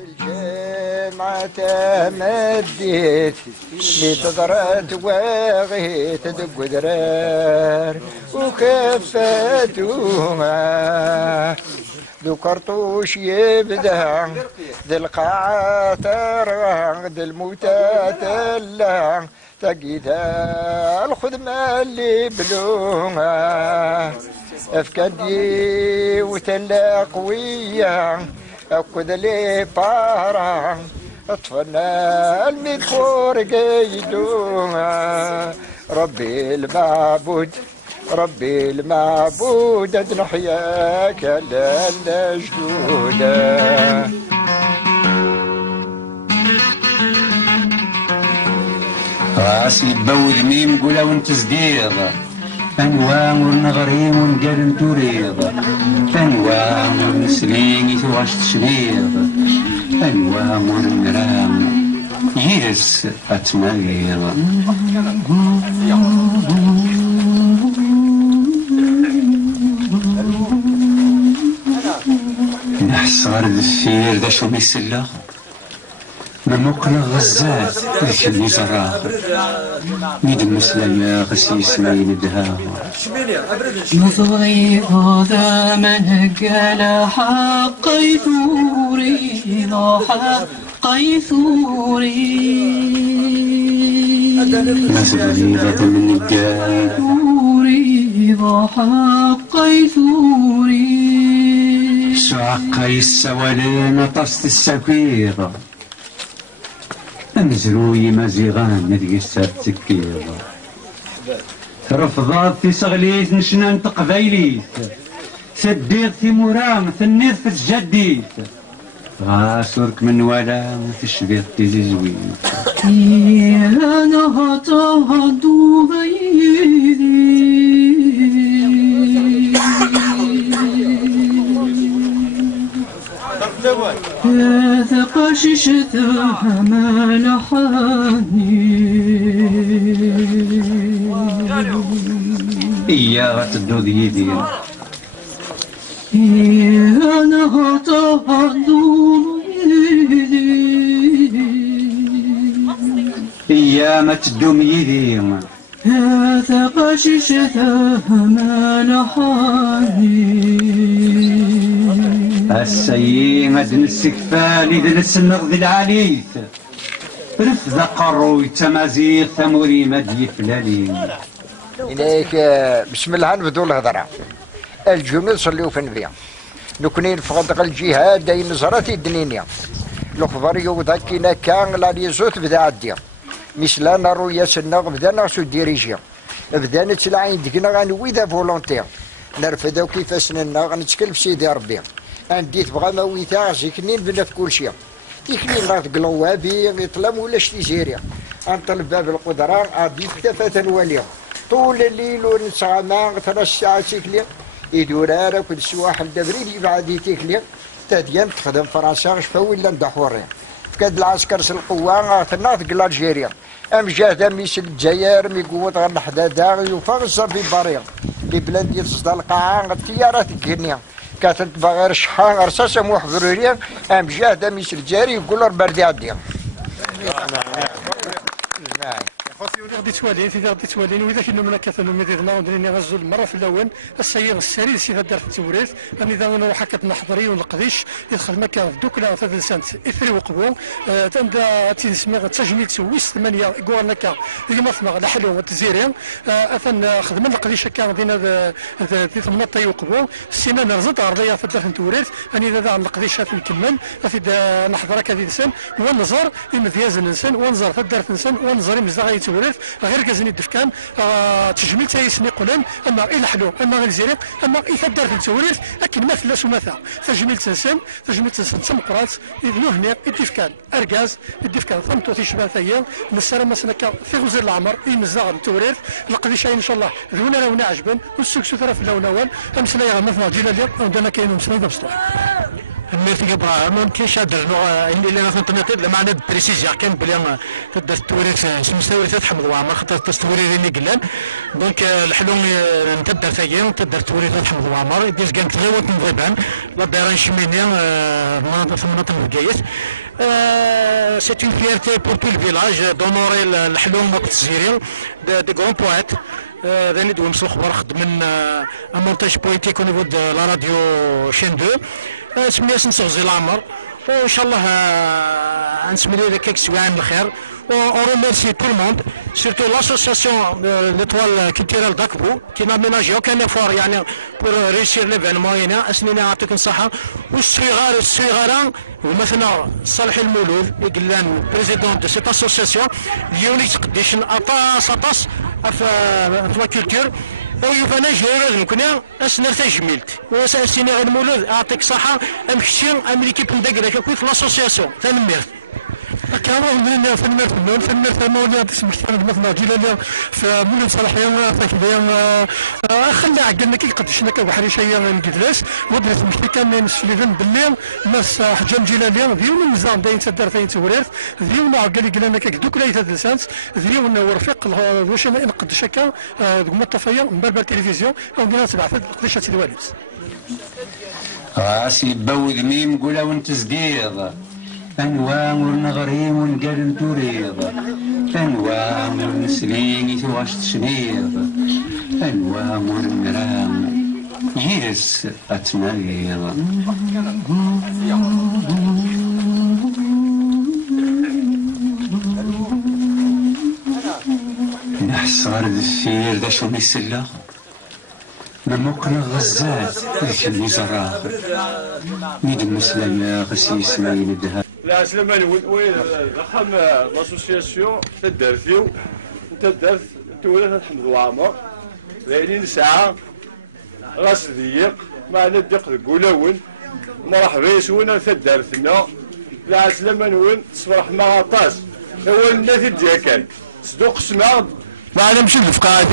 الجامعة تمديت لتضرت واغي تدق درار وكفتوها ذو كرطوش يبدا ذي القاعة ترغى ذي الموتى تلا تقيدها الخدمة اللي بلوها افكدي وتلا قوية أكد لي بارا اطفنا المذكور قيدوها ربي المعبود نحياك لا جدودا راسي بوذ ميم قولا وانت صديق انواع ونغريم ونقال توريض انواع ونسليني ثواش تشريض انواع ونرام يرس اتمايض نحصر الفير ذا شو بيسلخ ممقنا غزات ذيك المزراغ ميد المسلمة غسي اسماعيل الدهاغ نضغي هذا من قال حقي ثوري حقي ثوري نزغي غدا من قال ثوري حقي ثوري شعقي السوالين طست السكير أمزروي مزيغان ندقي الساب تكير رفضات في صغليت نشنان تقبايليت سديت في مرام ثنيت في الجديت غاسرك من ولا تشبيط تيزي زويت أنا هتهدو بيدي هذا قششتها ملحاني إيا غتدو ديدي أنا هتهدو بيدي إيا ما تدوم يدي هذا قششتها ملحاني السيين أدن السكفالي دلس النغذ العليت رفض قروي تمازيغ ثموري مدي فلالي إليك بسم الله نبدو الهضرة الجنود صليوا في النبي نكونين فقط الجهاد داي نزرتي الدنيا الأخبار يوضاكينا كان لا ليزوت بدا عدي مثلا رؤية النغ بدانا سو ديريجيا بدانا تلاعين ديكنا غنوي ذا فولونتير نرفدو كيفاش غنتكلف سيدي ربي عندي تبغى مويتها زيكنين بنا في كل شيء يكنين راه قلوابي يطلم ولا شتي زيريا انطلب باب القدرة غادي اكتفات الوالية طول الليل ونسعى 3 ساعات تيكلي يدور كل سواح الدبريل يبعد تيكلي تاديان تخدم فرنسا شفا ولا ندحورين فكاد العسكر القوة تناض قل الجيريا ام جاه ميس الجزائر ميقوت غير الحداده يفرز في باريا في بلاد ديال صدى القاعه الطيارات كينيا كانت باغي رشحه رصاصه محضريه ام جاه ميس الجزائر يقول له بردي عدي غادي توالين واذا كنا من كثر من مدينه ودريني غزو المره في الاول السيد السرير سي دار في التوريث اني اذا انا حكت نحضري ونقديش يدخل مكان دوكلا 3 سنت اثري وقبو تندا تسمى تجميل سويس 8 يقول لك ما فما لا حلو وتزيرين اثن خدمنا نقديش كان دينا في 8 وقبو السنه نرزد ارضيه في داخل التوريث اني اذا نقديش في نكمل في نحضر كذا سن ونظر المذياز الانسان ونظر في الدار الانسان ونظر مزاغي توريث غير كازني الدفكان تجميل تايسني قلن اما الى حلو اما غير زيريق اما يفدر في التوريث لكن ما فلاش وماثا تجميل تنسن تمقرات يذنو هنا الدفكان اركاز الدفكان ثمتو تيشبه ثيا نسرا مسلكا في غزير العمر يمزاغ التوريث نقضي شيء ان شاء الله ذونا لونا عجبا والسوق ثرى في اللون الاول امس لا مثلا جيل اليوم عندنا كاين مسلم بسطح الميرتي ابراهيم كيش هذا النوع اللي انا فهمت معنى بريسيزيا كان بلي تقدر التوريث مستوريث حمد وعمر خاطر التوريث اللي قلان دونك الحلم تقدر ثايين تقدر التوريث حمد وعمر ديز كان تغيوت نضيبان لا دايرين شميني في مناطق الجيش c'est une fierté pour tout le village d'honorer الحلم وقت الزيرين دي غون بويت ذاني دوم سوق برخد من ان مونتاج بويتيك او نيفو دو لا راديو شين 2 سميها سنسوزي العمر وان شاء الله نسمي لك كيك سواعين الخير on remercie tout le monde, surtout l'association l'étoile culturelle d'Akbou qui n'a ménagé aucun effort يعني pour réussir l'événement هنا أسنينا يعطيكم الصحة والصغار ومثلا صالح المولود يقلان بريزيدون دو سيت اسوسياسيون اليونيت قديش أطاس في لا كولتور ويوفانا جيرو كنا اسنر تجميلت وسأسيني غير المولود يعطيك الصحة أمشي أم ليكيب ندقلك كوي في لاسوسياسيون تنميرت كانوا فنمرت مولات اسمك مثلا جيلالي في مولد صلاحيه فكذا خلي عقلنا كي قدشنا كبحري شيء نقدرس ودرت مشتي كان نسليفن بالليل ناس حجام جيلالي ديون النظام داين تدار ثاني توريث ديون عقلي قلنا كيك دوك ليت هذا لسانس ديون ورفيق واش انا نقدش هكا دوك الطفيه من بربر تلفزيون او قلنا تبعث قداش تي الوالد راسي باود ميم قولا وانت زقيض أنواع ونغريم ونقال توريض أنواع ونسليني تواش تشنيض أنواع ونرام يرس أتنايض نحصر الثير دا شو ميسلا مموقنا غزات ذيك المزراغ ميد المسلمة غسي اسماعيل الدهاب لا سلمان وين خم لاسوسياسيون تدرتيو تدرت تولات الحمد وعمر لأني ساعة غاس ضيق معنا الدق القلاون مرحبا يسونا تدرتنا لا سلمان وين تصبح مغطاس أول الناس الديكان صدوق سمع معنا مشي الفقاع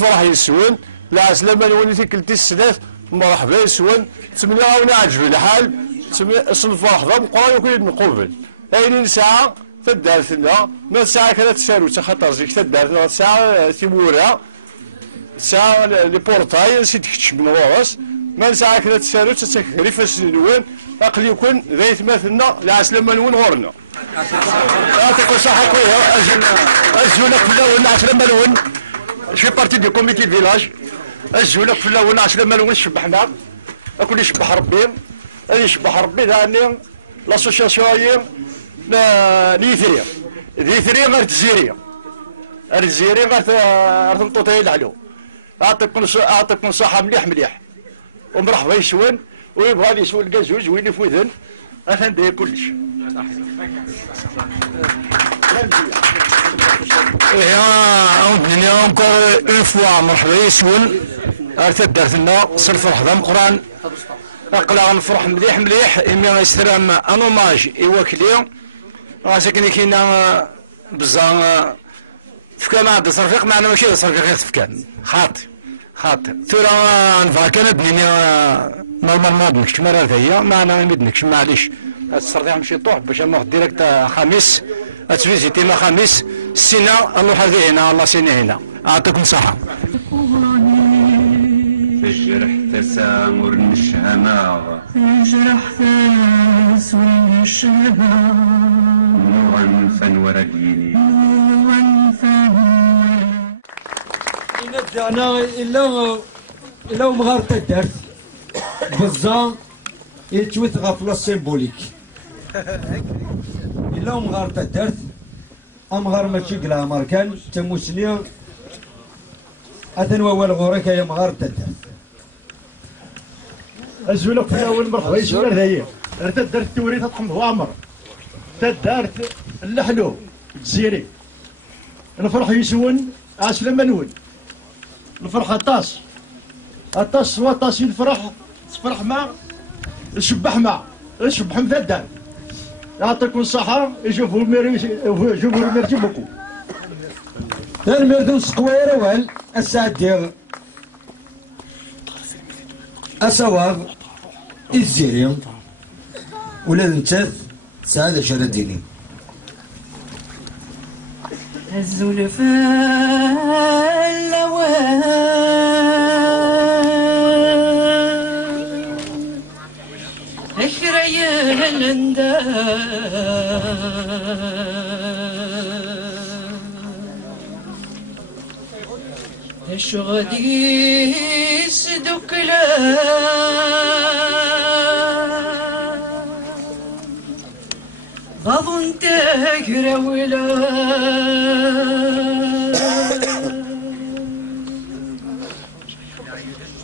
فرح يسون لا سلمان وين تكلتي السدات مرحبا يسون تسمي عاوني عجبي الحال اسم فرح ضم قران وكيد نقبل اين ساعه تدارتنا ما ساعه كذا تسالو خاطر زيك تدارتنا ساعه تيمورا ساعه لي بورتاي سي تكتش من وراس ما ساعه كذا تسالو تسكري فاس الوان اقل يكون ذي مثلنا لا سلام نون غورنا يعطيكم الصحه خويا الزوله كلها ولا سلام نون شي بارتي دي كوميتي فيلاج الزوله كلها ولا سلام نون شبحنا اكل يشبح ربي هذا يشبح ربي ثاني لاسوسياسيون هي ليثري غير الجزيريه غير تنطوطي العلو اعطيكم صحه مليح ومرحبا يسون ويبغى يسون الكازوز وين يفوذن ندير كلش يا اونكور اون فوا مرحبا يسون ارتدرت لنا صرف الحضام قران اقلع نفرح مليح إمي يستلم انوماج يوكلي ساكن كاينه بزاف فكان هذا صرفيق معنا ماشي صرفيق غير فكان خاطي ترى نفا كانت الدنيا نورمالمون دنكش مرات هي معنا يمدنكش معليش الصرفيق ماشي طوح باش نروح ديريكت خميس اتفيزيتي ما خميس السنه نروح هنا الله سنه هنا اعطيكم صحه الجرح تسامر الشهماغ الجرح تسامر الشهماغ نغنفا ورديني أنا إلا مغار تدرت بزان يتوث غفلة سيمبوليك إلا مغار تدرت أمغار ماشي قلا أمريكان تموسني أثن وول غورك يا مغار تدرت الزولة في الأول مرحبا يسولة هي تدرت التوريث تقم هو عمر تدرت اللحلو الجزيري الفرح يسون عسلم منون الفرح الطاس هو طاس الفرح مع الشبح مثدر يعطيكم الصحة يشوفوا ميرتي بوكو المردون سقوير وال السادير السواغ الزيري ولا نتاث سعادة شرديني الزلفاء اللوان أشريا الأنداء الشغدي سدك لا غضن تهجر ولا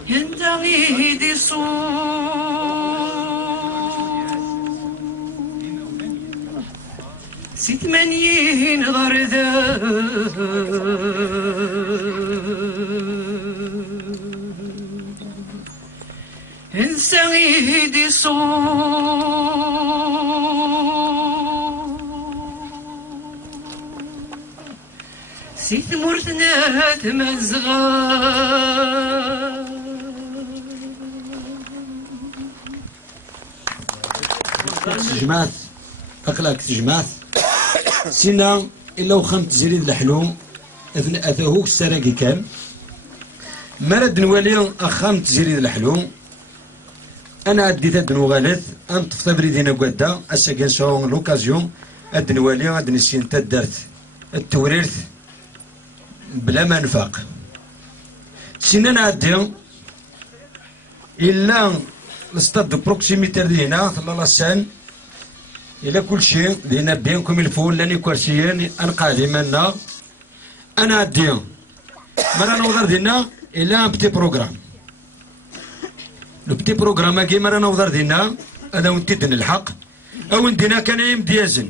ينتغي دي ست منين غرذا انسى دي ست مرتنا تمزغا تجمعت أقلك تجمعت سينا إلا وخمت زريد الحلوم أثهوك السراقي كان مرد نوالي أخمت زريد الحلوم أنا عديت هاد نوغالث أنت في تبريدين قدا أساكن سوون لوكازيون هاد نوالي هاد نسين تدرت التوريرث بلا ما نفاق سينا نعدي إلا الستاد دو بروكسيميتير دينا ثلا لاسان إلا كل شيء دينا بينكم الفول لاني كرسيين أنقاذي منا أنا عدي مرة نوضر دينا إلا بتي بروغرام لو بتي بروغرام كي مرة نوضر دينا هذا ونتدن الحق أو ندينا كان يمديازن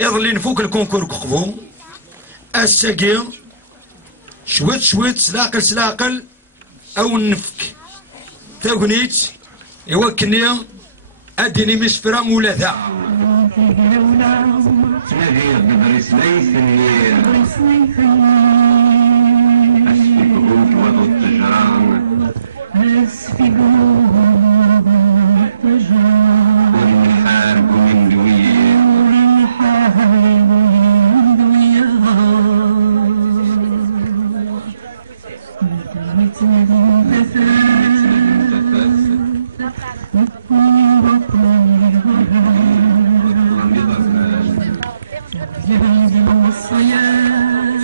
يظل نفوك الكونكور كقبو الساقي شويت شويت سلاقل سلاقل أو نفك تاغنيت يوكني أديني مسفرة مولاثا تنادي بدرس ليث النير أسفكهوك وضو التجران والنحارب من دوية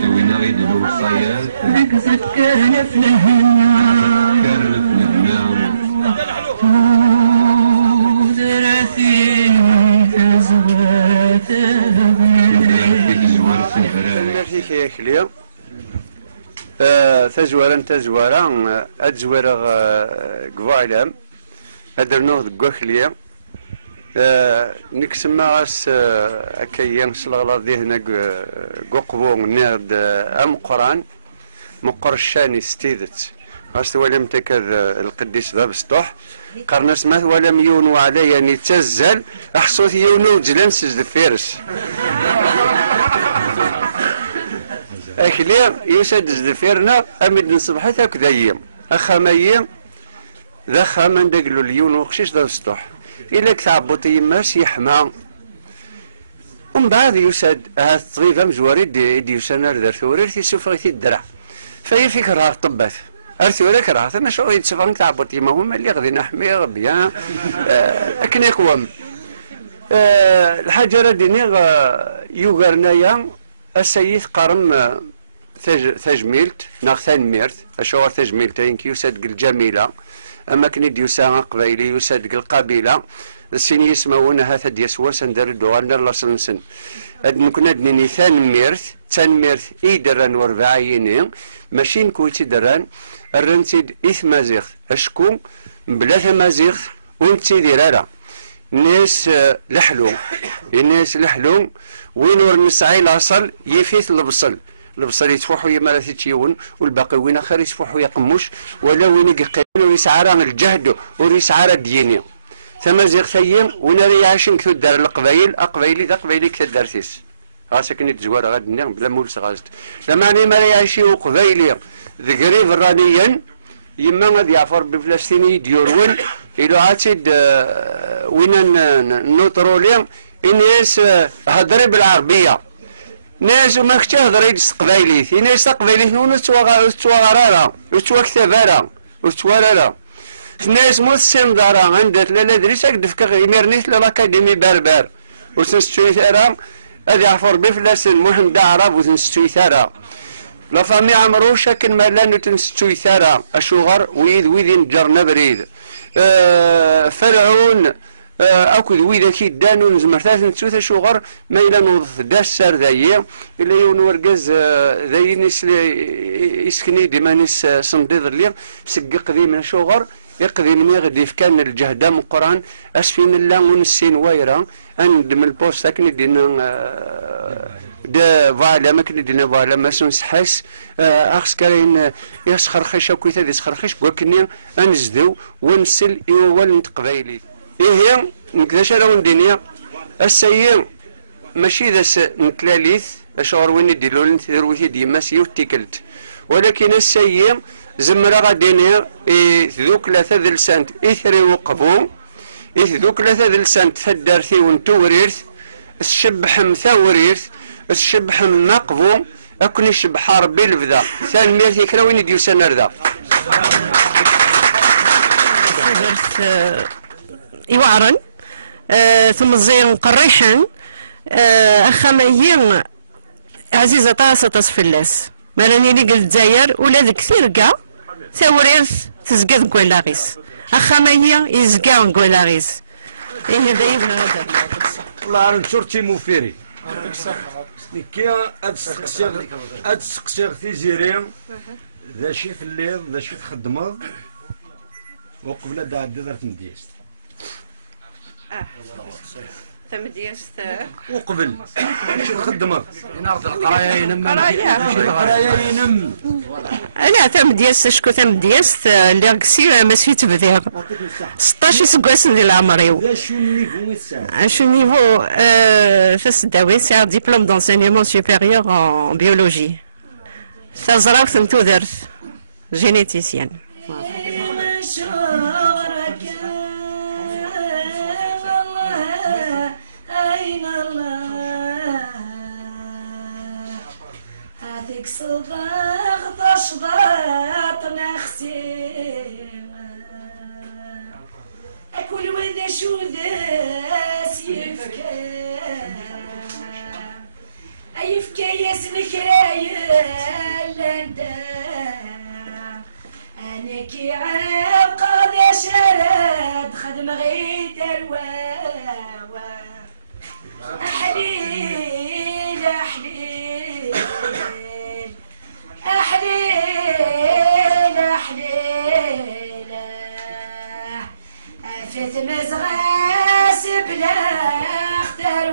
سوينا غير الوصايات ركزت كان في الهنا كرف لبنان ودرثين تزوات في زوار السهراء فيك يا كليا تزوارا أتزوار قفايلام أدرنوه دقوا كليا نكسما غاس أكيان سلغلا ذهنا قوقبو نيرد أم قران مقر الشاني ستيدت غاس ولم تكذ القديس ذا بسطوح قرنس ما ولم يونو علي يعني تزل أحصوث يونو جلان سجد فيرس أكلي يسد زدفيرنا أمد نصبحت هكذا يم أخاميم ذا خامان دقلو اليون وخشيش ذا السطوح إلا كتعبط يماس يحمى ومن بعد يسد هذا الطبيب مزوري دي يسنر ذا ثورير تيسوفغي الدرع فهي فكرة طبات أرثوري كرهت أنا شو يتسفغن كتعبط يما هما اللي غادي نحمي غبيان أكن يقوم الحاجة رديني يوغرنايا السيد قرم تجميلت ناخ ميرت أشوار تجميلتين كي يسد الجميلة أما كني ديوسا قبيلي يسد القبيلة السين يسمونها هذا ديسوا سندر الدوان در لسنسن نكون أدني تان ميرت إيدران وربعينين ماشين كوتي دران الرنتيد إثمازيغ أشكو بلا ثمازيغ ونتي ديرارا ناس لحلو وين ور نسعي لاصل يفيت البصل يتفوحوا يما تيون والباقي وين اخر يتفوحوا يقموش ولا وين يقيل ويسعى الجهد ويسعى ديني ثم زيغ ثيم وين راه عايشين كثر دار القبايل اقبايلي كثر دارتيس غاسك نتزوار غاد نير بلا مولس غازت لما اني ما يعيشوا قبايلي ذكري فرانيا يما غادي يعفر بفلسطيني ديورون إلو عاتد وين نوترولي الناس هضري بالعربية ناس ما كنت هضري بالتقبايليت الناس تقبايليت نون تواغرارا وتواكتبارا وتوالارا الناس مو السندارا عندها لا دريس دفكا يمرنيت للاكاديمي بربر وتنستوي ثارا هذه عفور بفلاسن محمد عرب وتنستوي ثارا لا فامي عمرو شكل ما لانو تنستوي ثارا اشوغر ويذ جرنا بريد فرعون اكد ويذا كي دانو نزمرتات نتسوث شوغر ما الى نوظف داسر ذايا الا يون ورقاز ذاي نس يسكني ديما نس صنديد اللي سق قديم شوغر يقضي من يغدي في كان الجهد من القران اسفين الله ونسين وايرا عند من البوست كني دينا دا فوالا ما كني دينا فوالا ما سنسحس اخس كاين يسخر خيش كويتا دي سخر خيش كوكني انزدو ونسل ايوال نتقبايلي هي نكذاش راه ندينيا السير ماشي ذا نتلاليث اشعر وين يديروا لي ثروتي ديما سيو تيكلت ولكن السير زمرا غادينير ذوك ثلاثة ذ لسانت إثري وقبو ذوك ثلاثة ذ لسانت ثدارثي ونتوريرث الشبح مثاوريرث الشبح مقبو أكون الشبح ربي الفذا ثاني ميرثي كلا وين يديو سنر ذا يوعرن ثم الزين قريحا أخميين عزيزة طاسة تصفي اللاس مالاني اللي قلت زاير ولا ذي كثير كاع ثوريرث تزقد كويلاغيس أخمية يزقا كويلاغيس إيه هذا يبنى هذا الله أنا نشرتي موفيري كي أتسقسيغ في زيرين ذا شي في الليل ذا شي تخدمض وقبل دا درت مديست تمديست وقبل شي تخدمض ناخذ القرايه ينم لا تمديست شكو تمديست اللي قصير ماشي تبذير 16 سكواس ديال العمريو شو نيفو فاس سي ديبلوم دونسينيمون سوبيريور ان بيولوجي تزراو ثنتو درت جينيتيسيان صداغ تشباط نخسيم أكل وذا شو ذاس يفكى أيفكى يسمك رايا لندا أنا كي عابقى ذا شراد خدم غيد الواوا أحليل أحليل أحليل أحليل أفت مزغاس بلا اختار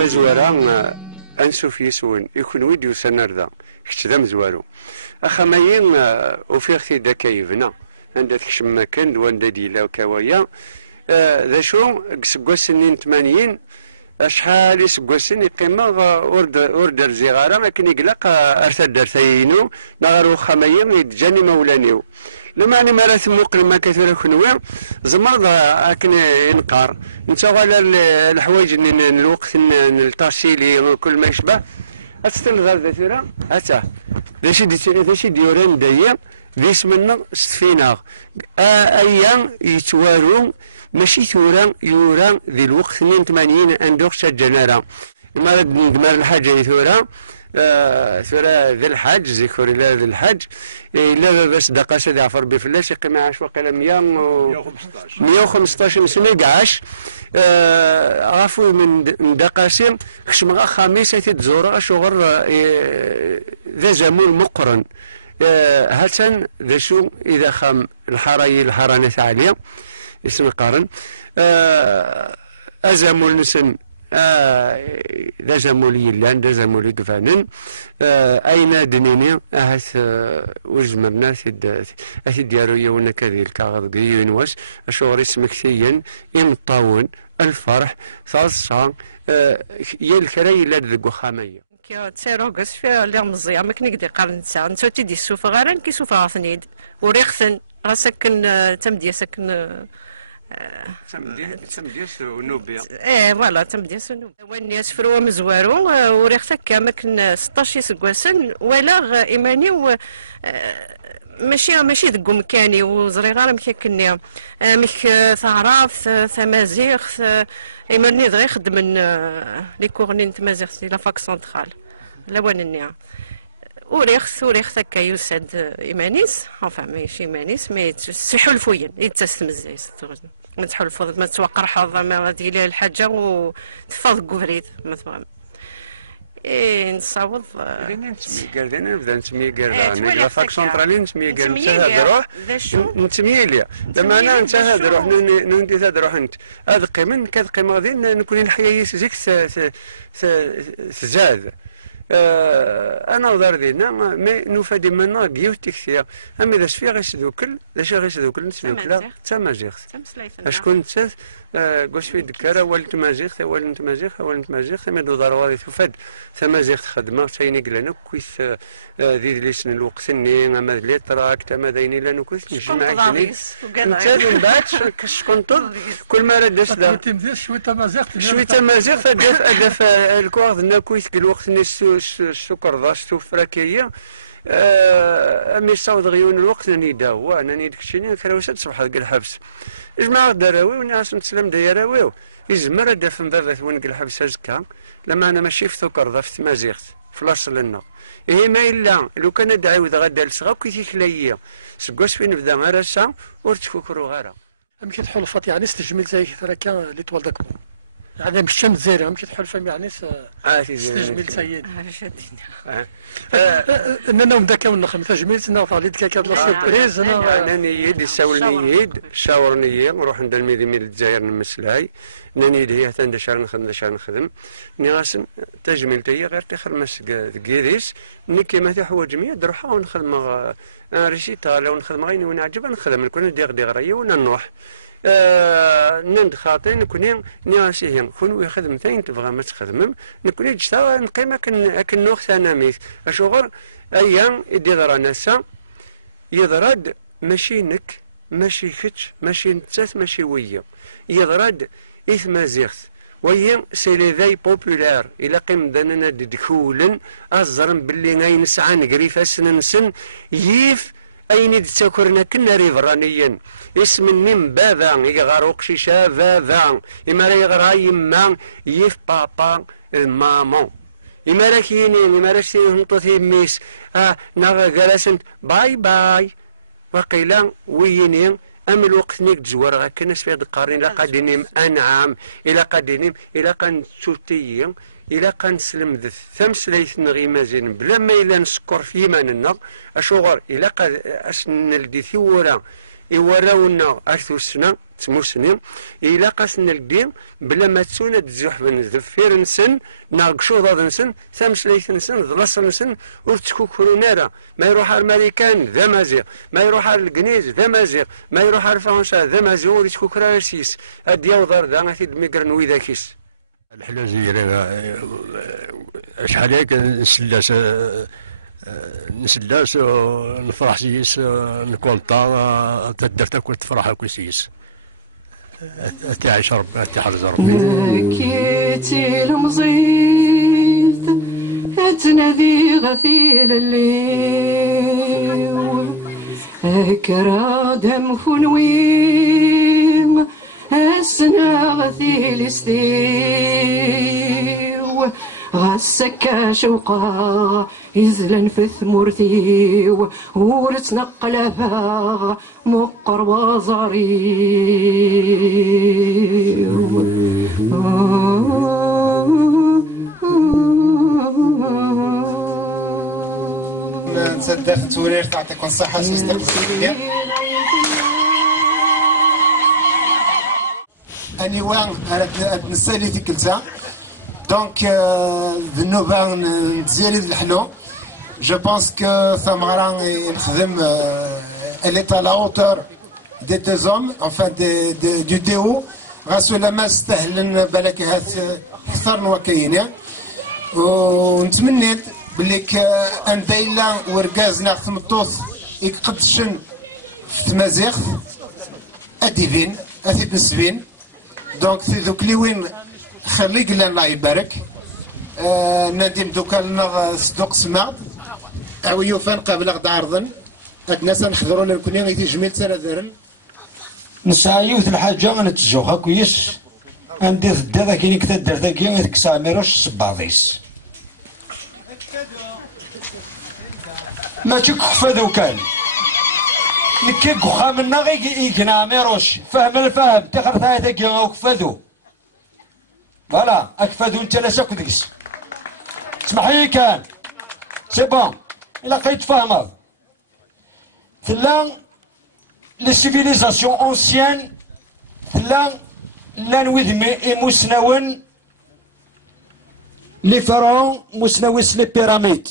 مزورا انسوف يسون يكون ويديو سنردا كش ذا مزوارو اخماين وفي اختي دا كيفنا عندها تكشم مكان واندا ديلا وكوايا ذا شو سكوا سنين 80 شحال يسكوا سن يقيم اوردر زغاره لكن يقلق ارثد درثينو نغرو خماين يتجاني مولانيو لما أنا مرات مقرم ما كثير كنوي زمرض أكن ينقار نتوغل الحوايج الوقت الترسيلي كل ما يشبه أتستل غير ذاتيرا أتا ذا شي ديوران دايا ذيس منا ستفينا أيام يتوارو ماشي ثورا يورا ذي الوقت 82 أندوخ الجنارة مرات ندمر الحاجة ثورا ثرى ذي الحج ذكر إلى ذي الحج إلا بس دقاسة جعفر بفلاس يقيم عاش وقيل 115 سنة قاعش غافو من دقاسين خشمغا خميس تزورا شغل ذا زمول مقرن هاتن ذا شو إذا خام الحرانة عالية اسم قارن أزمول نسن ذا زمول يلان ذا زمول يقفانن أين دنيني أهث وزمرنا أثي ديارو يونا كذيل كاغض ينوس أشغل اسمك ثيين يمطاون الفرح ثالثا يالكراي لا ذقو خامية كي تسيروغس في اللي مزيان ما كنقدر قارن تسع نتو تيدي السوفا غير كي سوفا غاثنيد وريخثن غاسكن تمديا سكن تمديس ونوبيا فوالا تمديس ونوبيا والناس فروا مزوارو وريخثك كامكن 16 سكواسن ولا ايماني ماشي دقو مكاني وزري غير مكاكني ميك ثعراف ثمازيغ ايماني دغيا يخدم لي كورنين تمازيغ لا فاك سنترال لوانني وريخ هكا يسد ايمانيس ماشي ايمانيس مي تحلفوين يتستمزيس ما تحلفو ما توقر حظ ما ديري الحاجه وتفض قفريد مثلا نصاوب قاردين نبدا نتميقر لا فاك سنترالين نتميقر نتهاد روح نتميليا لما انا نتهاد روح ندي ثاد روح انت هذا قيمن كذا قيمه غادي نكون الحيايس زيك تزاد انا وضر دينا مي نفادي منا قيوت تكثير اما اذا شفي غيسدوكل ذا غيسدوكل نتميكلا تمازيغ اشكون تسات قوش في دكاره ولت مازيغ ولت مازيغ ثم دو ضرواري تفاد ثمازيغ خدمه تايني قلنا كويس ذي ليسن الوقت ني ما لي تراك تما دايني لنا كويس نجمع كني انت من بعد كشكون كل ما ردش دا شويه تمازيغ ادف الكوارد كويس الوقت ني السكر ضاش فراكيه امي صاود غيون الوقت راني داو انني داكشي كراوسات صباح الحبس جماعه دراوي وناس نسلم دايراوي يزمر داف من بابا وين الحبس هزكا لما انا ماشي في سكر ضاف تمازيغ فلاش لنا إيه ما إلا لو كان دعاود غدا لصغا كي تخليا سكواش فين نبدا مرسا ورتفكروا غيرها امشي تحلفات يعني استجمل زي كان اللي توالدكم يعني مش مزيرة مش تحلفهم يعني استجمل سيين اننا مداك ونخم تجميلتنا فاليد كاكاد لا سيربريز انا نيد يساولني يد شاورني نروح عند الميدي ميل الجزائر نمسلاي نني هي حتى ندشر نخدم نيغاسن تجميلتي غير تخرمس كيريس نكي ما تحوايج مية نروح ونخدم ريسيتا لو نخدم غيني ونعجب نخدم نكون ديغ ولا نروح نند خاطين نكونين نياسيهم كون يخدمتين تبغى ما تخدمم نكوني جتا نقيم كن نوخ تناميس اشغل ايام يدير ناسا يضرد ماشي نك ماشي كتش ماشي نتات ماشي ويا يضرد إثما زيغت ويا سيلي ذاي بوبولار إلا قيم داننا دكولن أزرم باللي غاي نسعى نقري فاسن نسن يف أين تسكرنا كنا ريفرانيا اسم النم بابا يغاروق شيشا بابا إما لا يغرا يما يف بابا المامون إما لا كينين إما لا شتي ميس نغا جلسن باي باي وقيلا وينين أم الوقت نيك تزور غا كناس في هاد القرن إلا قادينيم أنعام إلا قادينيم إلا قان تشوتيين إلا قان سلم ذ ثمس ليث نغي مازين بلا ما إلا نسكر في يماننا أشغر إلا قاد أسنلدي ثورا إوراونا أرثوسنا تموسنين إلا قاسنا الدين بلا ما تسونا تزوح بن ذفير نسن ناقشو ضاد نسن ثمس ليث نسن ضلص نسن ورتكوكرو نارا ما يروح على الأمريكان ذا مازيغ ما يروح على الكنيز ذا مازيغ ما يروح على فرنسا ذا مازيغ ورتكوكرا رسيس أديا وضار ذا غاثي دميقرن ويداكيس الحلو زيري شحال هيك نسلاس نفرح سيس نكونطا تدر تاكل تفرح كويسيس تعيش ربي تحرز ربي كيتي المزيد تنادي غفيل الليل كرادم خنويم السنا غثيل استيو غسكا شوقا يزلن في ثمورتيو ورتنقل فا مقر وزاريو نتصدق التورير تعطيكم الصحة سيستقبل أني وان نسالي ديك الزا دونك ذنوبا نتزالي الحلو جو بونس كو ثمرة نخدم elle est à la hauteur des deux hommes enfin du déo غاسو لما استهلن بالك هات أكثر من وكاين ونتمنيت بليك أن دايلا ورقازنا تمطوث يقدشن في تمازيغ أديبين أثيد نسبين دونك في ذوك اللي وين خليق لنا الله يبارك نديم دوكا لنا صدوق سماغ أويو فان قبل غدا عرضن هاد الناس نحضروا لنا كوني غيتي جميل سنة دارن نسعى في الحاجة نتجوها كويس عندي ضد هذا كاين كتا دار ذاكي غيتكسع ميروش صباضيس ماشي كحفة كان نكي كخا منا غي يقنا ميروش فهم الفهم تخر ثاي ذاكي غوكفادو فوالا اكفادو انت لا شاكو ديكس اسمح لي كان سي بون الا قيت فاهمه ثلا لي سيفيليزاسيون اونسيان ثلا لان وذمي مسنون لي فرعون مسنويس لي بيراميد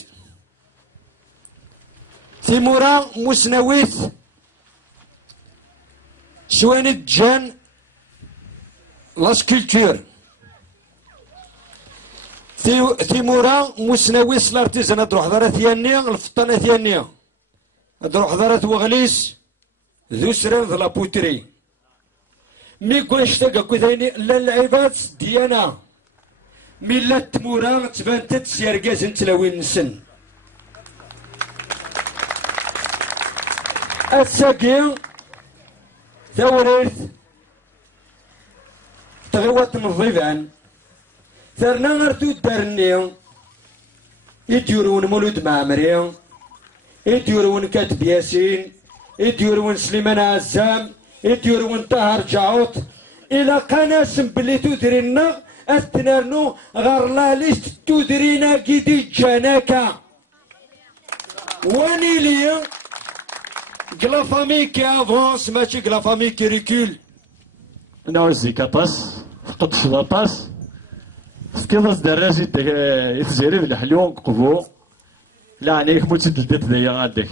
ثمورا مسنويث سواني جان لا سكولتور ثمورا مسنويس لارتيزان تروح ضرا ثيانية الفطانة ثيانية تروح ضرا وغليس ذو سران ذو لابوتري مي كون اشتاق كوثيني لا العباد ديانا مي لا تمورا تبان تسيركاز نتلاوين نسن الساقي ثوريث تغوات نظيفان ثرنا غرتو دارني يديرون مولود معمري يديرون كاتب ياسين يديرون سليمان عزام يديرون طاهر جعوط الى قناس بلي تدرينا اثنارنو غير لا ليست تدرينا كيدي جاناكا واني ليا كلا فامي كي افونس ماشي كلا فامي كي ريكول انا وزيك اطاس فقدت لاطاس كيفاش دراجي يتجري بالحلو قفو لا عليك موت تدلت ذي غادك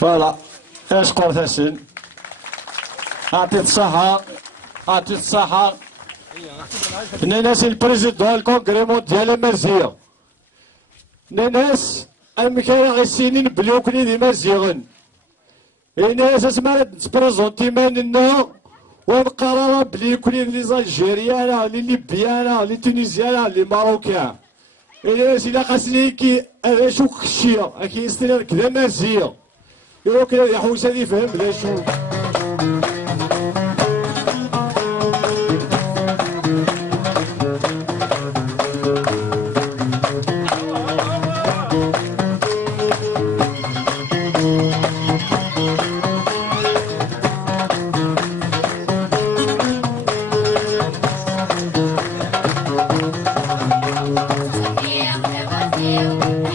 فوالا اش قول ثاسن اعطيت الصحة اعطيت الصحة ناس البريزيدون الكونغري مونديال المرزية ناس المكاين غير السنين بليو كني دي مزيغن ناس اسمها تبريزونتي مالنا ونقرر بلي كوني لي زالجيريان لي ليبيان لي تونيزيان لي ماروكان ناس الى قاسني كي شو خشيه كي يستنى كذا مرزية يروح كذا يحوس هذه فهم بلا شو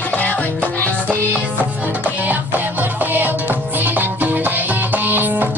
حلاوة عشتيس صديق في مرتين زينة حلايليس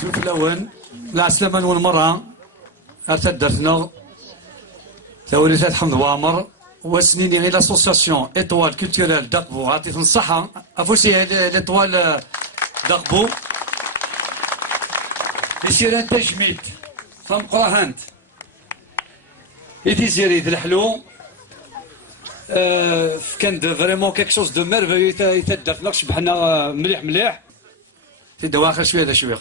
سوف الأول العسلامة والمرأة ارتدتنا ثوريات حمد وامر وسنيني غير لاسوسياسيون ايطوال كولتورال دقبو عطيت الصحة افوسي ليطوال دقبو يصير تجميد فمقرا هانت يدي زيري ذا الحلو كان فريمون كيك شوز دو ميرفيو يتدرت لك شبحنا مليح مليح تدوا اخر شويه ذا شويه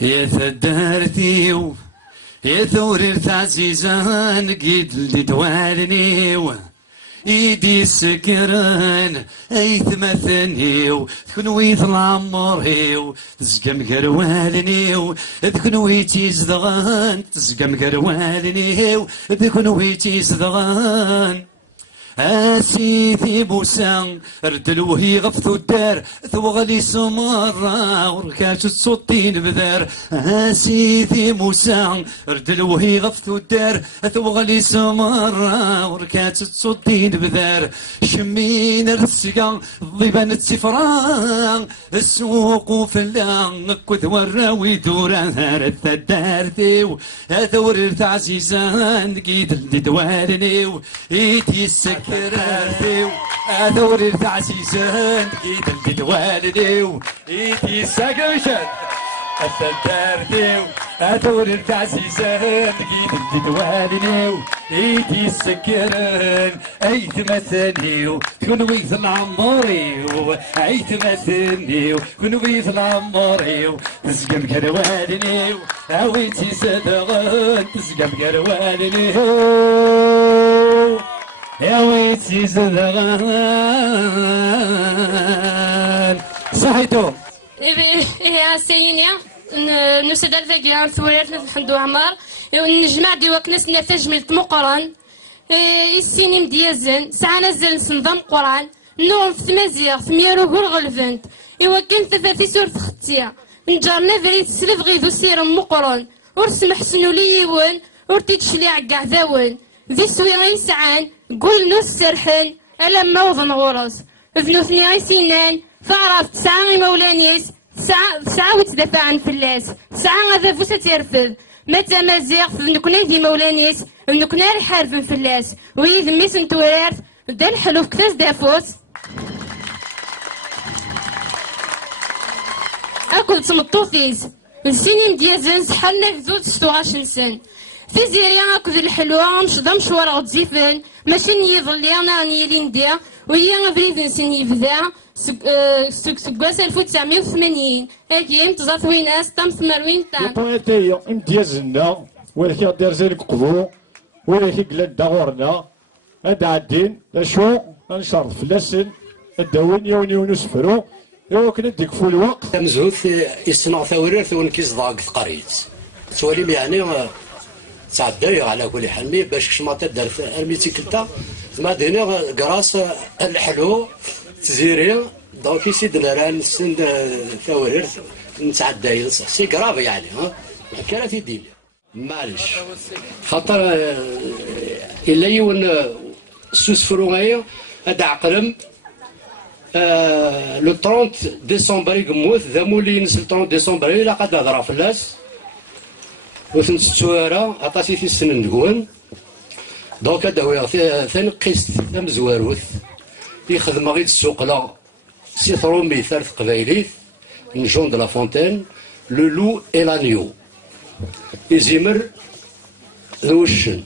يا ثدارتي يا ثوري عزيزة نقيد اللي دوالني ايدي سكران اي ثمثني تكونوي العمر هيو تزقم قروالني تكونوي تيزدغان تزقم قروالني تكونوي تيزدغان سيدي موسى ردلوهي غفثو الدار ثوغلي سمرة وركاش الصوتين بذار سيدي موسى ردلوهي غفثو الدار ثوغلي سمرة وركاش الصوتين بذار شمين الرسقا ضيبان السفران السوق وفلان كذ وراوي دوران الثدار ثيو ثور عزيزان قيد اللي دوالني ايدي السك كرارتيو ادوري تعزيزان قيد الجدوالديو ايتي ساقوشن الثدارتيو ادوري تعزيزان قيد الجدوالديو ايتي السكران اي تمثلنيو تكون ويث العموريو اي تمثلنيو تكون ويث العموريو تسقم كروالنيو اويتي صدغان تسقم كروالنيو يا ويتي زدغان صحيتو يا سينيا نسدر ذاكي عن ثوريتنا الحمد عمار الجماعة دي وكنسنا تجميل مقرن السيني مديازن ساعة نزل نظام قران نوم في مزيغ في ميارو هو الغلفنت إوا كان في سورة ختيا نجارنا فريد سلف غيثو سيرم مقرن ورسم حسنو ليون ورتيتشليع كاع ذاون ذي سوي غيسعان قول نص سرحن ألا موضن غرز ذنوثني غيسينان فعرف تسعة مولانيس تسعة وتدافع عن فلاس تسعة غذا فوسة ترفض متى مازيغ فنكنا ذي مولانيس فنكنا الحارف فلاس ويذ ميس نتورارث بدا الحلو في كتاس دافوس أكل تمطوفيز السنين ديازن سحلنا ذو تستوغاش نسن في زيريا أكل الحلوة مشضا مشوار غتزيفن ماشي نيظلي أنا راني ندير وهي غفريد نسن يبدا سكواس 1980 أكيد تزات ويناس تم ثمروين تام البويتية امتيازنا ولكن غدير زينك قبو ولكن قلت دغورنا هاد عادين شو غنشرط فلاسن الدوين يونيون يسفرو إوا كنا ديك فول الوقت مزهوث يصنع ثورير ثون كيس ضاق قريت سواليم يعني تعدى على كل حال مي باش كشماطه دارت الميتيكلتا ما دينا كراس الحلو تزيري دونك يسيدنا راه نسن ثورير نتعدى سي كراف يعني ها كان في الدين معليش خاطر الا يون سوس فروغايا هذا عقلم لو 30 ديسمبر يموت ذا مولي نسل 30 ديسمبر لا قد هضر فلاس وثنت التوارا عطاتي في السن نقول دونك هذا هو ثاني قيست ثم زواروث يخدم غير السوق لا سيترومي ثالث قبايليت نجون دو لا فونتين لو لو اي لانيو يزيمر ذو الشن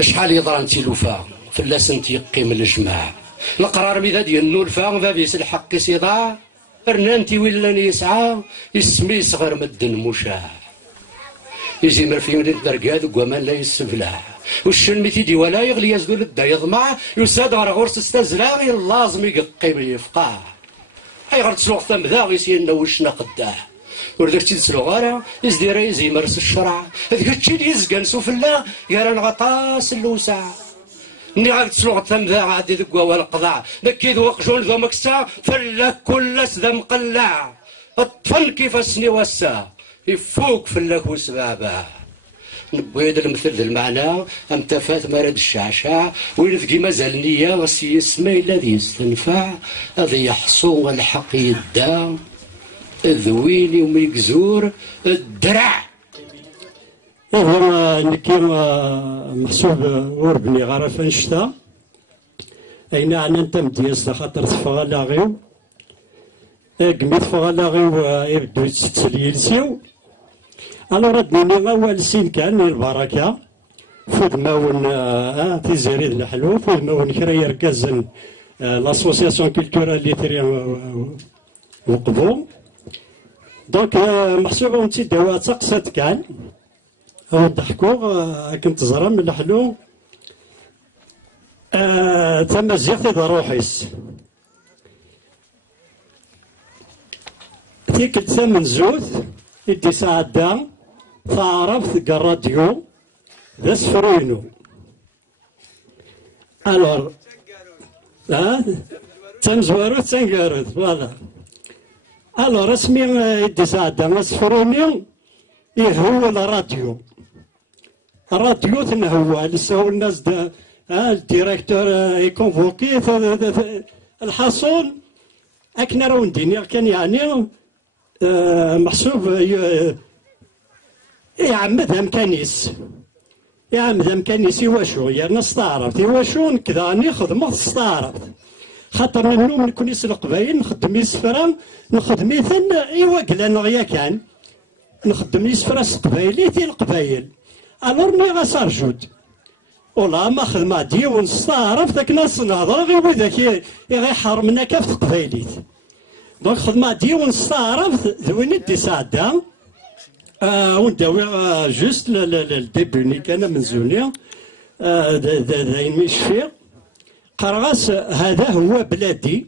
شحال يضران تيلوفا فلاس انت يقيم الجماع القرار ميدا ديال النولفا فابيس الحق يصيضاع رنانتي ولا يسعى يسمي صغر مدن مشاع يزيمر في مدينة درقاد وقوامان لا يسفلع والشن ميتيدي ولا يغلي يزدو للدا يضمع يساد غير غرس استزرع لازم يقيم يفقع هاي غير تسلوغ ثم ذا غيسينا وشنا قداه وردك تسلوغ غارة يزدير يزيمر الشرع هذاك الشي اللي يزقن سفلا يرى غطاس اللوسع ني غاد تسلوغ تمذا غادي دقوا ولا قضاع نكيد وقجون ذا مكسا فلا كلس ذا مقلع الطفل كيف السني وسا يفوق فلاك وسبابه نبغي المثل ذا المعنى امتفات مراد الشعشاع وين في مازال نيه غسي يسمى الذي يستنفع هذا يحصو الحق يدا ذويني وميكزور الدرع إذا نكي محسوب وربني غرف انشتا أين عنا أنت مدياس خاطر تفغالاغيو قميت فغالاغيو يبدو يتسليلسيو أنا ردني أول سين كان البركة فود ماون تيزاري الحلو فود ماون كرا يركزن لاسوسياسيون كولتورال لي تري وقفو دونك محسوبة ونتي دوا تقصد كان ضحكوا كنت زرا من الحلو تم زيارتي روحيس تيك الثمن زوث يدي ساعة تعرفت الراديو ذا سفرينو الور تم زواروت تنقاروت فوالا الور اسمي يدي ساعة سفروني هو الراديو الراديو هو لسه الناس دا الديريكتور يكونفوكي الحصول اكنا راونديني كان يعني محسوب يعمدها مكانيس يعمدها مكانيس يواشو يعني نستعرف يواشو كذا راني خدمة استعرف خاطر منهم نكون يس القبايل نخدم يسفرا نخدم مثل يوقل نغيا كان نخدم يسفرا قبايلي القبايل الور مي غاسار جود ولا ما خدمة دي ونستعرف ذاك ناس نهضر غير وذاك يغيحرمنا كاف قبايليت دونك خدمة دي ونستعرف ذوين دي ساعة ونداوي جوست الديبوني كان من زوني داين ميشفي قرغاس هذا هو بلادي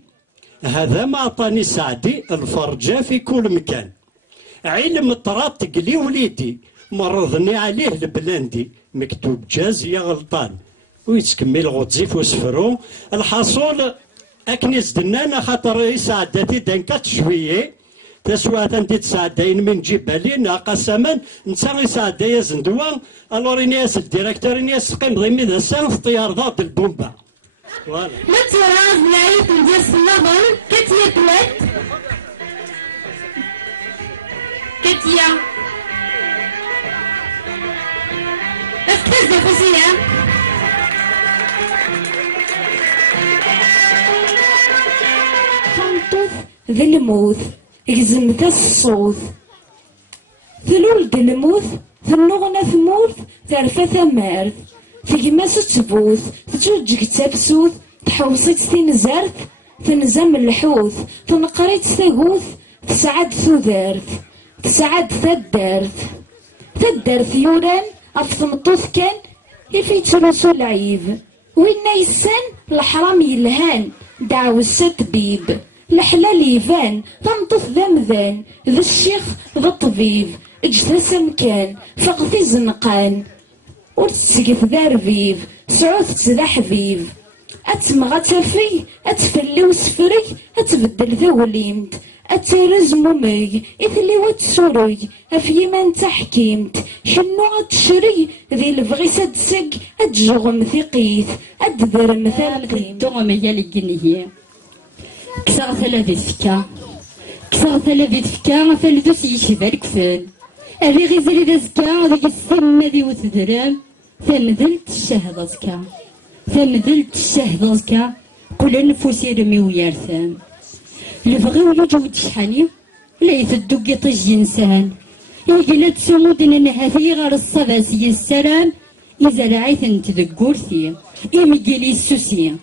هذا ما عطاني سعدي الفرجة في كل مكان علم الطراب تقلي وليدي مرضني عليه البلاندي مكتوب جاز يا غلطان ويتكمل غوتزيف وسفرو الحصول أكنيس دنانا خاطر يساعدتي دنكات شوية تسوى تندي تساعدين من جبالين قسما نتا يساعد يا زندوان الور ناس الديريكتور ناس قيم ضمي ذا سان في طيار ضاد البومبا فوالا ما تراز نعيط ندير النظر كتيا توات كتيا استاذة فوزية تنطف ذا الموت يزمت الصوت ثلولد الموت ثنغنا ثموت ثرفة ثمارث ثقماس تبوث تجوجك تبسوث تحوصيت تنزرت تنزم الحوث تنقريت ثقوث تسعد ثذارث تسعد ثدارث يوران أفثمطوث كان يفيت رسول العيب وإنا يسان الحرام يلهان دعو السدبيب الحلال يفان تنطف ذا مذان ذا الشيخ ذا الطبيب اجتث مكان فقثي زنقان ورتسقف ذا ربيب سعوث تذا حبيب أتمغى تفي أتفلي وسفري أتبدل ذا وليمت أترز ممي إثلي وتسوري أفيمان تحكيمت شنو أتشري ذي البغيس أتسق أتجغم ثقيث أدذر مثال قيمت دوغم يالي كسر ثلاثة فكا فلدوس يشبال كفان أبي غيزري ذا زكا ذاك السنة ذي وتدرام ثمذلت الشهد زكا كل نفوسي رمي ويارثان لبغي ويجود شحالي لا يثدق يطج إنسان يقلت سمودنا نهاثي غير الصباسي السلام إذا رعيثن تذكورتي يمقلي السوسي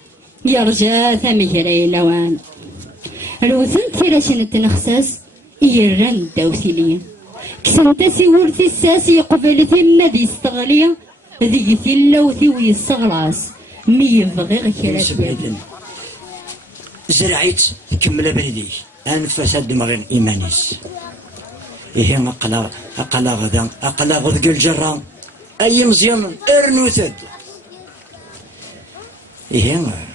يرجع ثمجري لوان الوثن تيراشن تنخساس يران داوثيلي كسنتا سيورتي الساسي قبل ثم ذي استغلي ذي ثلوثي ويستغلاس مي يبغي غير زرعيت كمل بريدي أنفسد مغير إيمانيس إيه أقلا غدا أقلا غذق الجرة أي مزيان إرنوثد إيه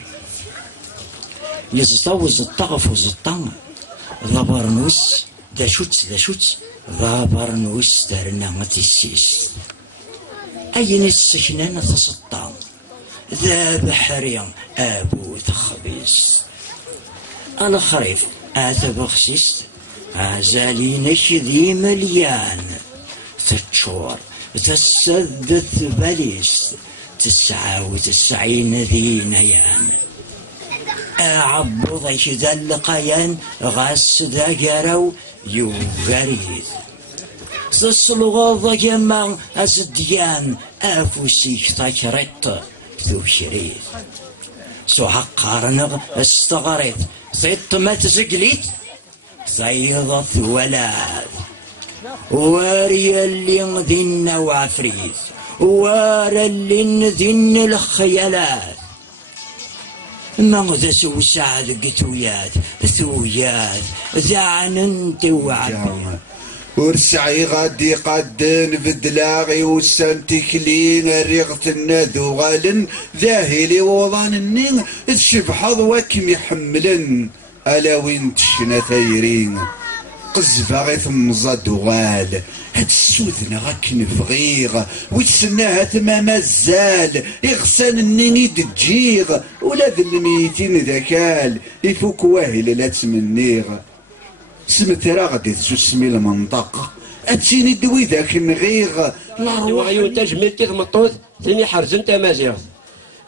يزطوز الطغف وزطان ضبرنوس دا شوت ضبرنوس دارنا متيسيس أين السكنان تسطان ذا بحري أبو تخبيس الخريف بخسيس عزالينك ذي مليان تتشور تسدث بليس 99 ذي نيان أعبضك ذا اللقيان غاس ذا جرو يوغريث تصلغ ضجما أزديان أفوسيك تكرت ذو شريث سوحق قارنغ استغريت ضيط ما تزقليت صيضت ولاد واري اللي ذن وعفريت واري اللي ذن الخيالات ما ذا سوسعد قتويات ثويات ذعن انت وعبي ورسعي غادي قادن بدلاغي وسامتي كلين ريغت النادو غالن ذاهلي وضان النين تشبحض وكم يحملن ألا وين تشنا ثايرين قزفا غي ثم زادو غال هاد السوذنا غاك نبغيغ ويتسناها ثما مازال إغسان النين يدجيغ ولا ذا الميتين ذاكال يفوك واهل لا تمنيغ سمترا غادي تسمي المنطقة أتيني دوي ذاك النغيغ وغيون تجميل كي ثمطوث ثاني حرزن تمازيغ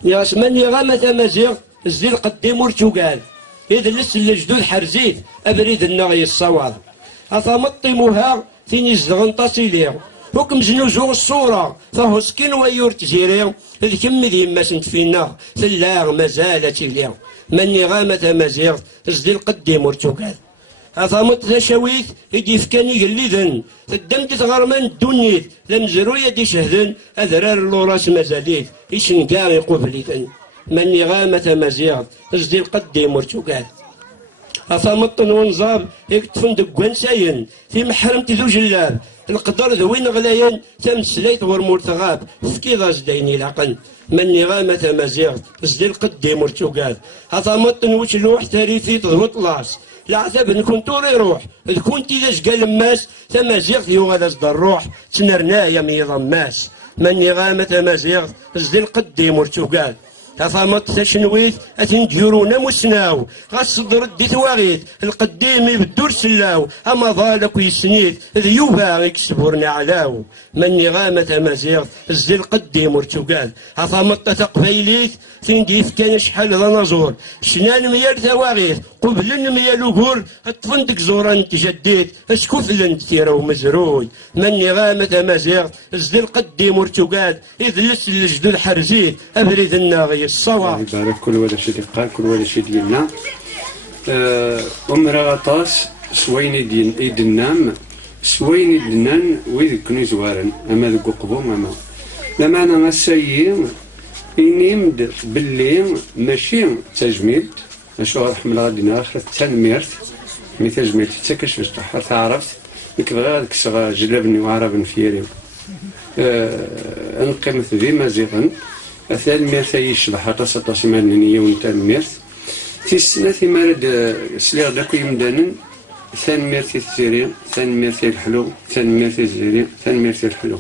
ياس من يغام تمازيغ الزيل قديم ورتوقال إذا لس الجدود حرزيت أبريد النغي الصواب أثمطموها ثاني زغن تصيليغ وكم زنوزو الصورة فهو سكين ويور تزيريغ إذ كم ذي ما سنت فينا ثلاغ مازال تيليغ من يغام تمازيغ الزيل قديم ورتوقال أثامط ذا شويث يدي فكاني قليذن تدمت غرمان الدنيت لنزرو يدي شهدن أذرار اللوراس مازاليت يشنقا يقبليثن من يغامة مزيغ تزدي القديم ورتوقات أثامط ونزاب يكتفن دقوان ساين في محرمة ذو جلاب القدر ذوين غلاين تمسليت ورمور ثغاب فكيضا زديني لقن من يغامة مزيغ تزدي القديم ورتوقات أثامط وشلوح تاريثي تضبط لاس العذاب نكون طوري روح إذ كنت إذا شقال الماس تمازيغ يوغا ذا الروح تنرنايا ميضا ماس من يغامة مازيغ زدي القديم ورتوقات أفامط تشنويت أتنجرونا مسناو غصدر الدي ثواغيت القديم يبدور سلاو أما ظالك ويسنيت ذيوبا يكسبورنا علاو من يغامة مازيغ زدي القديم ورتوقال أفامط تقبيليت تنديف كان شحال ذا نزور شنان ميال ثواغيت قبل ميال وقور الطفندق زوران تجديت اسكفلن تيرا ومزروي من يغامة مازيغ زدي القديم ورتوقال إذ لس الجدود حرزيت أبريد الناغي الصواب يبارك كل ولا شي قال كل ولا شي ديالنا عمر غطاس سوين دين يدنام سوين دنان ويد كنو زوارن اما ذوك قبوم اما لما انا مسايين ينيمد باللي ماشي تجميل اشو رحم غادي اخر تنميرت مي تجميل تكشف تحر تعرفت نكبر هذاك الصغار جلبني وعرب فيري انقمت ذي مزيغا أثال ميرث يشبح حتى 16 مدنية ونتال ميرث في السنة في مرد سليغ داكو يمدانن ثان ميرث الزيري ثان ميرث الحلو ثان ميرث الزيري ثان ميرث الحلو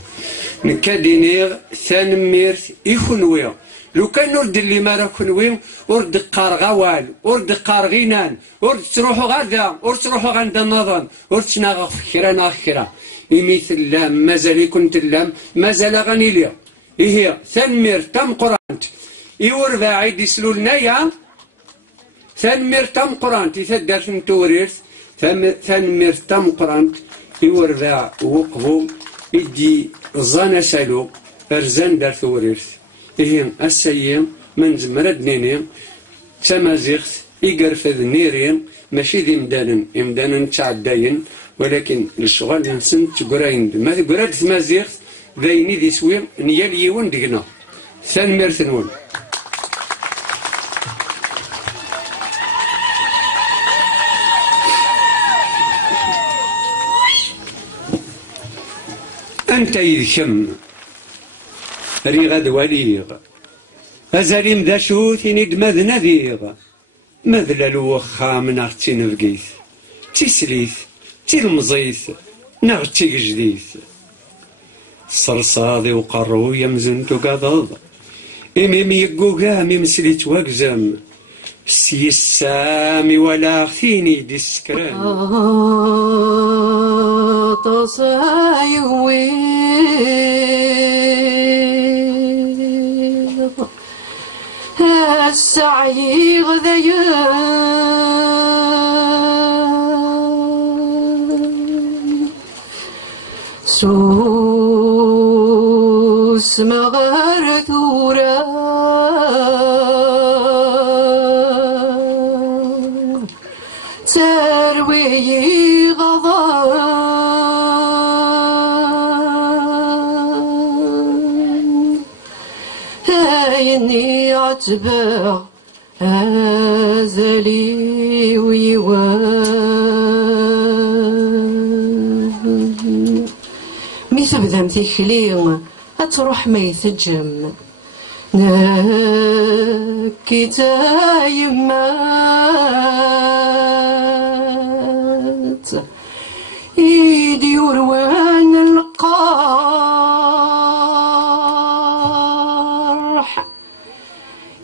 نكادينيغ ثان ميرث يخنويا لو كان ورد اللي ما راه كنوي ورد قار غوال ورد قار غينان ورد تروحوا غادا ورد تروحوا غندا النظام ورد تناغ خيرا خيرا يميث اللام مازال يكون تلام مازال غني ليا إيه ثنمير تم قرانت يورفع عيد يسلو لنايا ثنمير تم قرانت يثدر في توريرث ثنمير تم قرانت يورفع وقفو يدي زانا سالو ارزان دار ثوريرث إيه السيم من زمرد نيني تمازيغث يقرفذ نيرين ماشي ذي مدانن تعداين ولكن الشغل ينسن تقراين ما تقراد تمازيغث ذايني ذي سوير نيال يون دقنا ثان ميرثنون أنت يذكم ريغ دواليغ أزالي مذا شوث ينيد ماذ نذيغ ماذ الوخام ناغ تينفقيث تيسليث تيلمزيث ناغ تيجديث صرصاضي وقرو يمزن تقاضض إميم يقوقا ميمسليت واقزم سيسامي ولا خيني دي السكران تصايوي السعي غذيا سوس مغارثورا تروي غضا هايني عتبع هزلي ويوان مي تبدام تيكلي أتروح ما يتجم نكتا يمات إيدي وروان القرح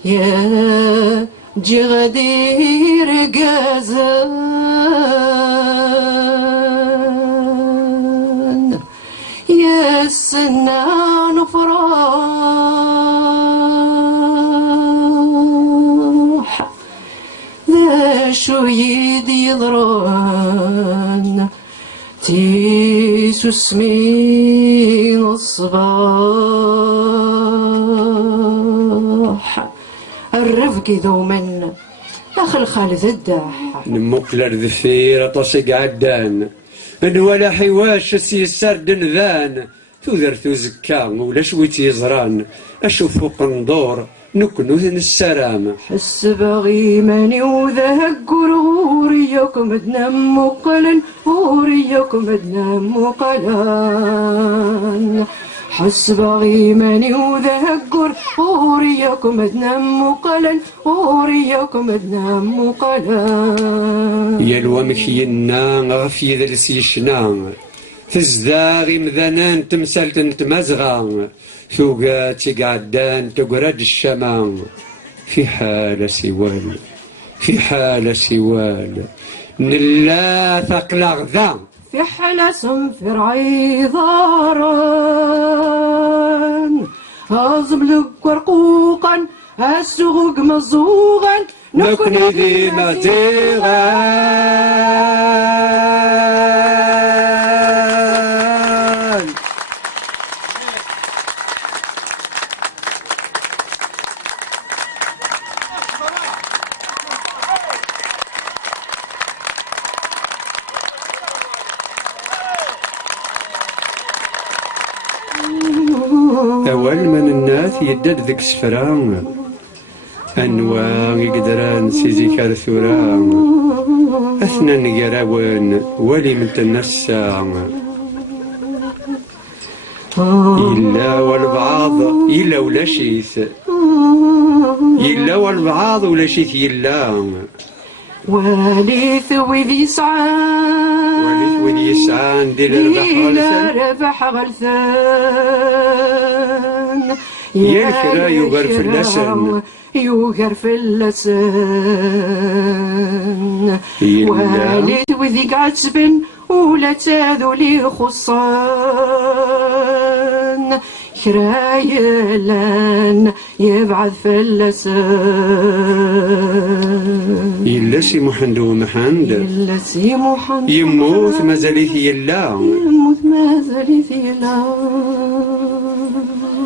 يا جي غدير قازان يا السنان فرح ذا شو يدي يضران تيسو سمين الصباح الرفق دوما داخل خالد الداح نموكلر ذفير طاسق عدان ولا حواش سيسرد ذان تذرتو زكا ولا شويت يزران اشوف فوق ندور نكنو السلام حس باغي ماني وذهق وريكم تنام مقلن وريكم تنام مقلن حس باغي ماني وذهق وريكم تنام مقلن وريكم تنام مقلن يا الوامك ينا غفي ذا السيشنا تزداغي مذنان تمثال تمزغا ثوقات قعدان تقرد الشمام في حالة سوال في حالة سوال نلا ثقل غذا في حالة سنفر عيضاران أزبلق ورقوقا السوق مزوغا نكني ذي مزيغان أول من الناس يدد ذيك سفران أنواع يقدران سيزي كارثورا أثنى نقراون ولي من تنسى إلا والبعض إلا ولا شيث إلا والبعض ولا شيث إلا وليث وذي سعان وليث وذي سعان ديال ربح غلثان يا يغر في اللسان يوغر في اللسان والد وذيك عتبن ولا تاذو لي خصان كرايلان يبعث في اللسان إلا سي محمد ومحمد إلا سي محمد يموت مازاليث يلا يموت مازاليث يلا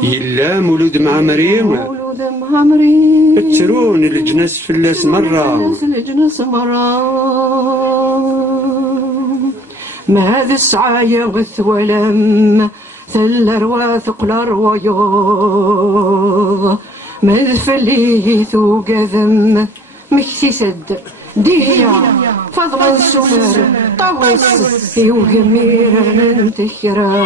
إلا مولود مع مريم مولود مع مريم ترون الجنس في اللاس مرة الجنس مرة ما هذا السعايا غث ولم ثل رواثق الروايض مذفلي ثوق ذم مكسي سد ديا فضلا سمر طوس يوغمير ننتخرا